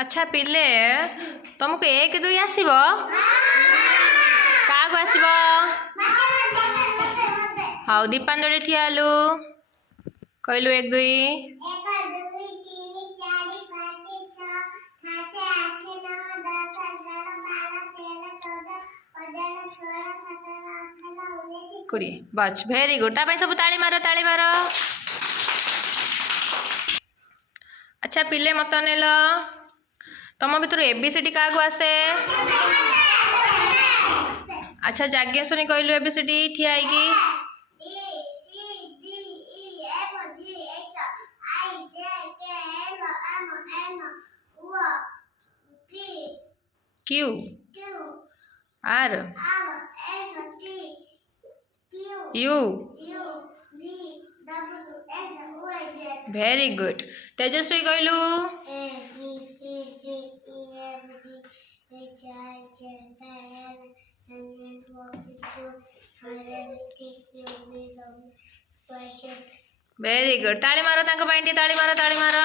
अच्छा पिले तुमको एक दुई आसब क्या आसब हाँ दीपांजलि ठिया हेलु कहलु एक दुई कोड़ी बच भेरी गुड तापाई सब ताली मार ताली मार। अच्छा पिले मत नेल तुम भर एबीसीडी क्या आसे अच्छा जाज्ञसनी कहलु एबीसीडी ठिया है Q R U very good Tejasvi कहलु वेरी गुड ताली मारो ताली मारो ताली मारो।